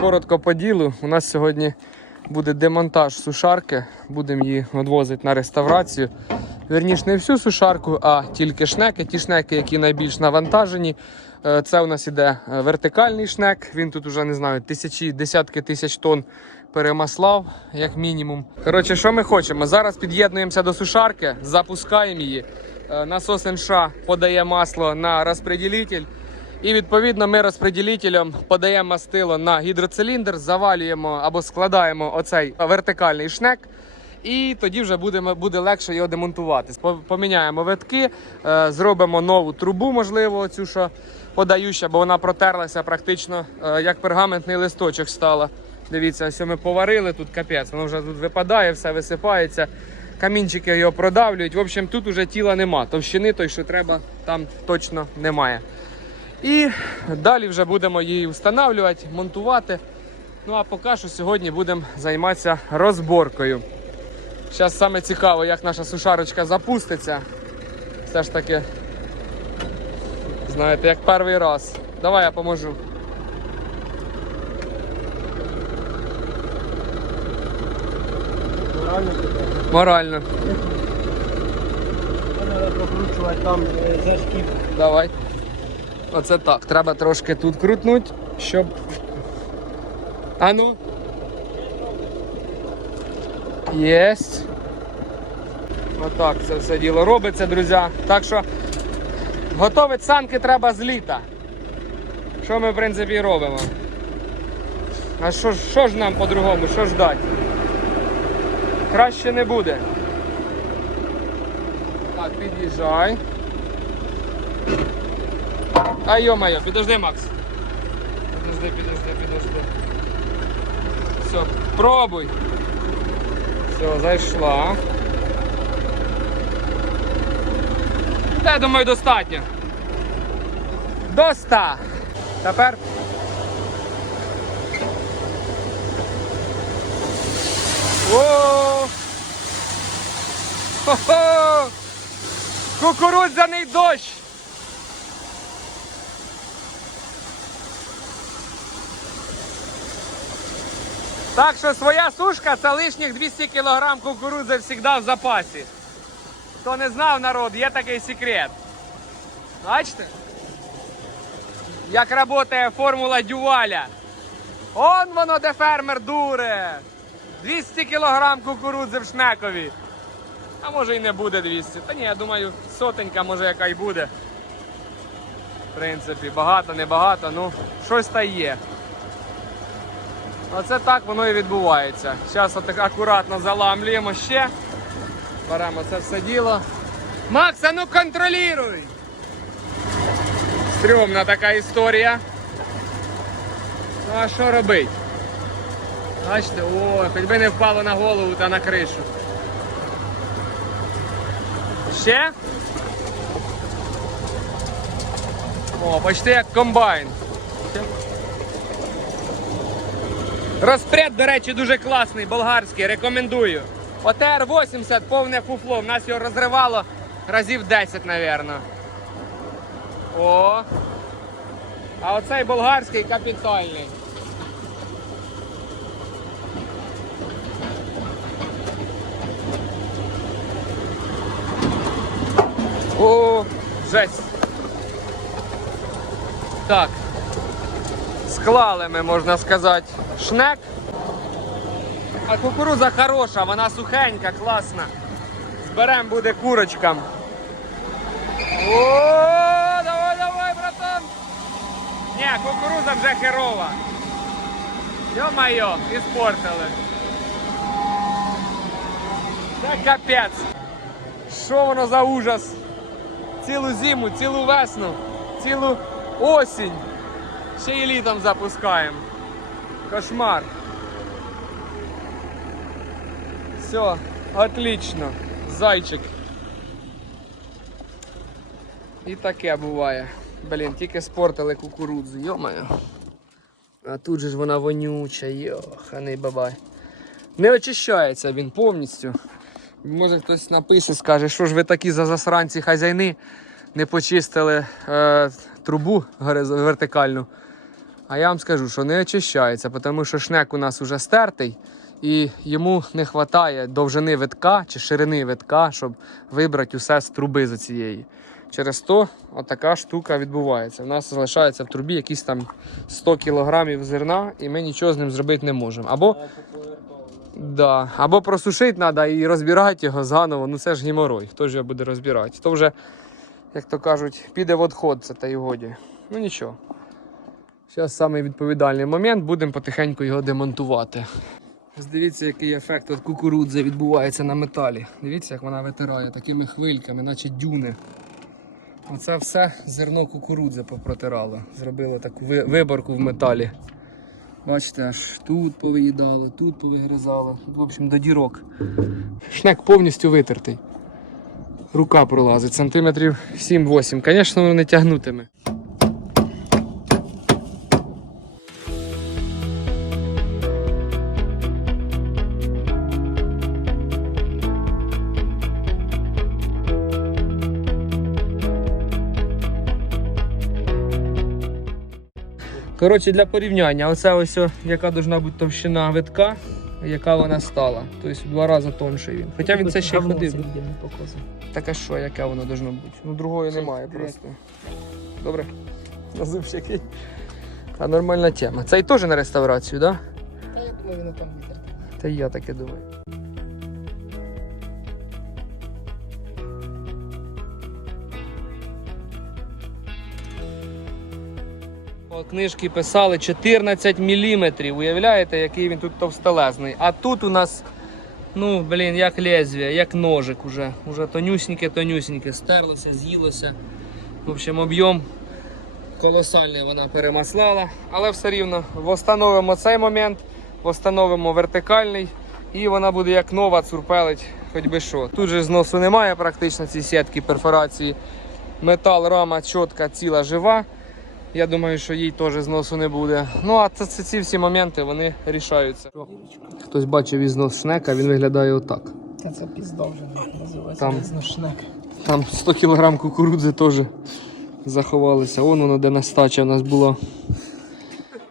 Коротко по ділу. У нас сьогодні буде демонтаж сушарки. Будемо її відвозити на реставрацію. Вірніше, не всю сушарку, а тільки шнеки. Ті шнеки, які найбільш навантажені. Е, Це у нас іде е, вертикальний шнек. Він тут уже не знаю, тисячі, десятки тисяч тонн перемаслав, як мінімум. Коротше, що ми хочемо? Зараз під'єднуємося до сушарки, запускаємо її. Е, Насос НШ подає масло на розпреділитель. І відповідно ми розпреділителем подаємо мастило на гідроциліндр, завалюємо або складаємо оцей вертикальний шнек. І тоді вже будемо, буде легше його демонтувати. Поміняємо витки, е, зробимо нову трубу, можливо, цю що подающа, бо вона протерлася практично е, як пергаментний листочок стала. Дивіться, ось ми поварили тут капець, воно вже тут випадає, все висипається. Камінчики його продавлюють. В общем, тут уже тіла нема. Товщини той, що треба, там точно немає. І далі вже будемо її встановлювати, монтувати. Ну а поки що сьогодні будемо займатися розборкою. Зараз саме цікаво, як наша сушарочка запуститься. Все ж таки, знаєте, як перший раз. Давай я поможу. Морально. Морально. Треба прокручувати там е, зашкіп. Давай. Оце так. Треба трошки тут крутнути, щоб. А ну. Єсть. Отак це все діло робиться, друзі. Так що готовить санки треба з літа. Що ми, в принципі, робимо. А що, ж- що ж нам по-другому? Що ждать? Краще не буде. Так, під'їжджай. А йо-моє, підожди, Макс. Підожди, підожди, підожди. Все, пробуй. Все, зайшла. Та я думаю, достатньо. До 100. Тепер. О! Хо-хо! Кукурудзяний дощ! Так що своя сушка це лишніх 200 кг кукурудзи завжди в запасі. Хто не знав народ, є такий секрет. Бачите? Як працює формула дюваля. Он воно де фермер дуре. 200 кг кукурудзи в шнекові. А може і не буде 200. Та ні, я думаю, сотенька може яка й буде. В принципі, багато, не багато, ну щось та є. Оце так воно і відбувається. Зараз акуратно заламлюємо ще. Беремо це все діло. Макс, а ну контролюй! Стрьомна така історія. Ну а що робити? Бачите, о, хоч би не впало на голову та на кришу. Ще? О, почти як комбайн. Ще. Розпряд, до речі, дуже класний, болгарський, рекомендую. ОТР 80 повне фуфло. В нас його розривало разів 10, напевно. О. А оцей болгарський капітальний. О, жесть. Так. Склали ми, можна сказати, шнек. А кукурудза хороша, вона сухенька, класна. Зберем буде курочкам. О, давай, давай, братан. Ні, кукурудза вже херова. Йо-майо, іспортили. Це капець. Що воно за ужас? Цілу зиму, цілу весну, цілу осінь. Ще і літом запускаємо. Кошмар. Все, отлично. Зайчик. І таке буває. Блін, тільки спортили кукурудзу, йомаю. А тут же ж вона вонюча, йоханий бабай. Не очищається він повністю. Може хтось напише, скаже, що ж ви такі за засранці хазяйни не почистили е, трубу вертикальну. А я вам скажу, що не очищається, тому що шнек у нас вже стертий, і йому не вистачає довжини витка чи ширини витка, щоб вибрати усе з труби за цієї. Через то отака штука відбувається. У нас залишається в трубі якісь там 100 кг зерна, і ми нічого з ним зробити не можемо. Або, да, або просушити треба і розбирати його заново. Ну це ж геморой. Хто ж його буде розбирати? То вже, як то кажуть, піде в odход, це та й годі. Ну нічого. Зараз самий відповідальний момент, будемо потихеньку його демонтувати. Дивіться, який ефект от кукурудзи відбувається на металі. Дивіться, як вона витирає такими хвильками, наче дюни. Оце все зерно кукурудзи попротирало. Зробило таку виборку в металі. Бачите, аж тут повиїдало, тут повигризало. Тут, в общем, до дірок. Шнек повністю витертий. Рука пролазить, сантиметрів 7-8. Звісно, воно не тягнутиме. Коротше, для порівняння, оце ось, яка должна бути товщина витка, яка вона стала. Тобто в два рази тонший він. Хоча він це ще й ходив. Так а що, яке воно должно бути? Ну другої немає просто. Добре. На зубчики. А нормальна тема. Цей теж на реставрацію, так? Да? Та я думаю, воно там вітер. Та я таке думаю. Книжки писали 14 мм. Уявляєте, який він тут товстелезний. А тут у нас, ну, блін, як лезвія, як ножик уже. Уже тонюсіньке-тонюсіньке. Стерлося, з'їлося. В общем, об'єм колосальний вона перемаслала. Але все рівно встановимо цей момент, встановимо вертикальний. І вона буде як нова цурпелить, хоч би що. Тут же зносу немає практично ці сітки перфорації. Метал, рама чітка, ціла, жива. Я думаю, що їй теж зносу не буде. Ну а це, це ці всі моменти вони рішаються. Хтось бачив ізнос шнека, він виглядає отак. Та це пізда вже називається. Там. Зношнек. Там 100 кг кукурудзи теж заховалися. Вон воно, де нестача у нас була.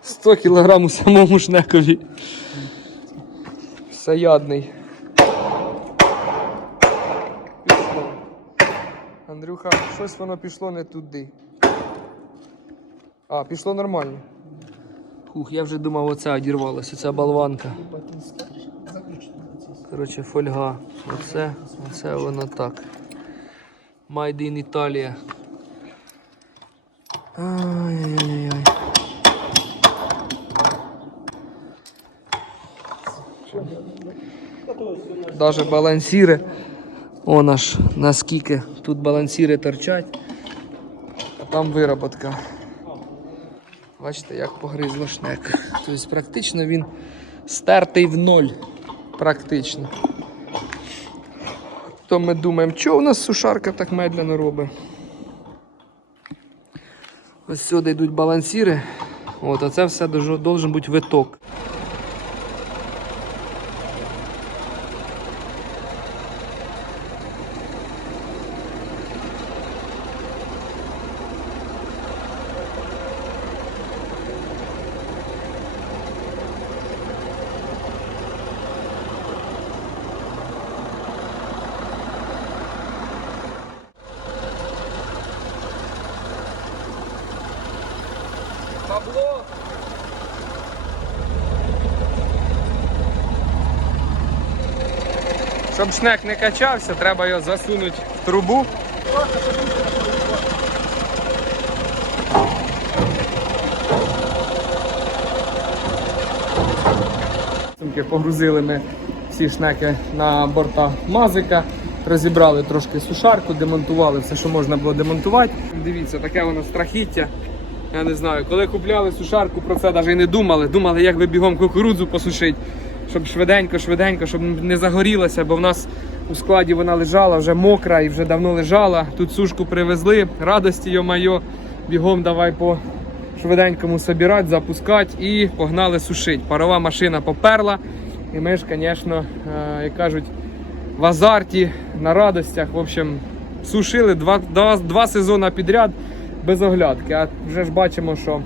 100 кг у самому шнекові. Всеядний. Андрюха, щось воно пішло не туди. А, пішло нормально. Хух, я вже думав, оце одірвалося, ця болванка. Коротше, фольга. Оце, оце воно так. Made in Italia. Ай-яй-яй. Даже балансіри. О аж наскільки тут балансіри торчать, а там вироботка. Бачите, як погризло шнек. Тобто практично він стертий в ноль. Практично. То ми думаємо, що у нас сушарка так медленно робить. Ось сюди йдуть балансіри. От, а це все должен бути виток. Щоб шнек не качався, треба його засунути в трубу. Погрузили ми всі шнеки на борта мазика, розібрали трошки сушарку, демонтували все, що можна було демонтувати. Дивіться, таке воно страхіття. Я не знаю, коли купляли сушарку, про це навіть не думали. Думали, як би бігом кукурудзу посушити, щоб швиденько, швиденько, щоб не загорілося, бо в нас у складі вона лежала вже мокра і вже давно лежала. Тут сушку привезли, радості йо-майо, бігом давай по швиденькому собирати, запускати і погнали сушити. Парова машина поперла. І ми ж, звісно, е, як кажуть, в азарті, на радостях. В общем, сушили два, два, два сезони підряд без оглядки. А вже ж бачимо, що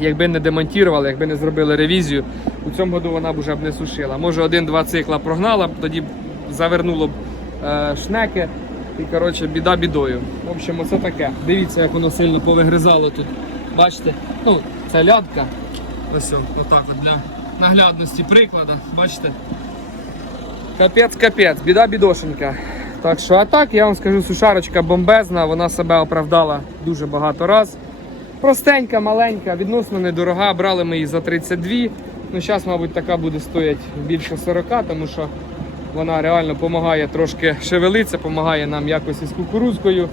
Якби не демонтували, якби не зробили ревізію, у цьому году вона б вже б не сушила. Може, один-два цикла прогнала б, тоді б завернуло б е, шнеки. І коротше, біда бідою. В общем, оце таке. Дивіться, як воно сильно повигризало тут. Бачите? Ну, це лядка. Ось отак от для наглядності прикладу. Бачите? Капець, капець, біда бідошенька. Так що, а так, я вам скажу, сушарочка бомбезна, вона себе оправдала дуже багато раз. Простенька, маленька, відносно недорога. Брали ми її за 32. Ну, зараз, мабуть, така буде стояти більше 40, тому що вона реально допомагає трошки шевелитися, допомагає нам якось із кукурузкою.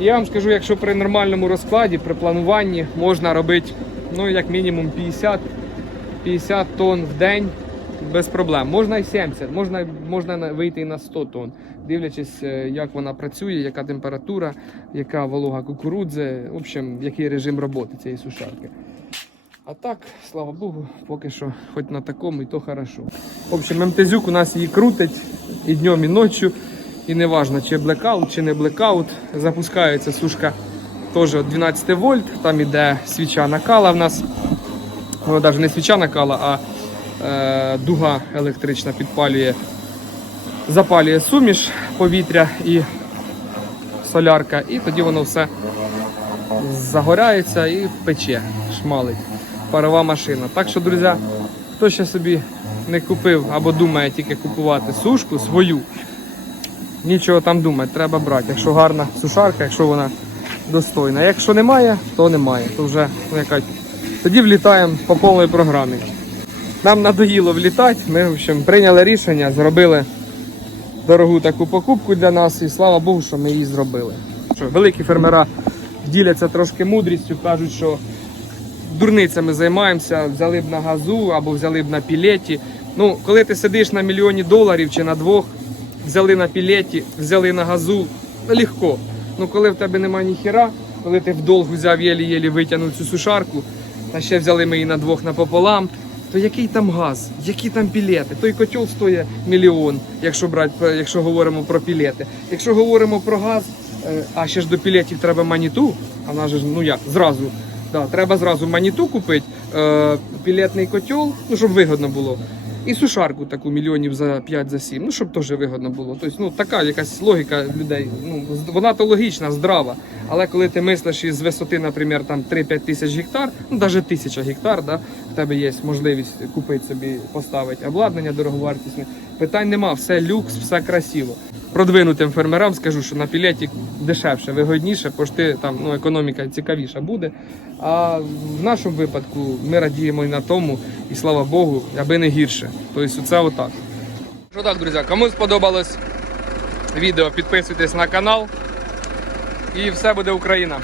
І я вам скажу, якщо при нормальному розкладі, при плануванні можна робити ну, як мінімум 50, 50 тонн в день без проблем. Можна і 70, можна, можна вийти і на 100 тонн, дивлячись, е, як вона працює, яка температура, яка волога кукурудзи, в общем, який режим роботи цієї сушарки. А так, слава Богу, поки що, хоч на такому, і то хорошо. В общем, МТЗюк у нас її крутить і днем, і ночі. І не важно, чи блекаут, чи не блекаут. Запускається сушка теж 12 вольт, там іде свіча накала в нас. Воно навіть не свіча накала, а дуга електрична підпалює, запалює суміш повітря і солярка, і тоді воно все загоряється і пече, шмалить. Парова машина. Так що, друзі, хто ще собі не купив або думає тільки купувати сушку свою, нічого там думати, треба брати. Якщо гарна сушарка, якщо вона достойна. Якщо немає, то немає. То вже ну, яка... тоді влітаємо по повній програмі. Нам надоїло влітати. Ми в общем, прийняли рішення, зробили дорогу таку покупку для нас, і слава Богу, що ми її зробили. Що, великі фермера діляться трошки мудрістю, кажуть, що дурницями займаємося, взяли б на газу або взяли б на пілеті. Ну, коли ти сидиш на мільйоні доларів чи на двох, взяли на пілеті, взяли на газу, легко. Ну коли в тебе немає ніхіра, коли ти вдовг взяв єлі-єлі витягнув цю сушарку, та ще взяли ми її на двох напополам, то який там газ, які там пілети? Той котел стоїть мільйон, якщо брати, якщо говоримо про пілети. Якщо говоримо про газ, е, а ще ж до пілетів треба маніту, а вона ж ну як, зразу. Да, треба зразу маніту купити, е, пілетний котел, ну щоб вигодно було. І сушарку таку мільйонів за 5 за 7, ну щоб теж вигодно було. Тобто, ну така якась логіка людей. Ну вона то логічна, здрава. Але коли ти мислиш із висоти, наприклад, там 3-5 тисяч гектар, ну навіть тисяча гектар, да, тебе є можливість купити собі, поставити обладнання дороговартісне. Питань нема, все люкс, все красиво. Продвинутим фермерам скажу, що на пілеті дешевше, вигодніше, пошти там ну, економіка цікавіша буде. А в нашому випадку ми радіємо і на тому, і слава Богу, аби не гірше. Тобто це отак. Що так, друзі, кому сподобалось відео, підписуйтесь на канал. І все буде Україна.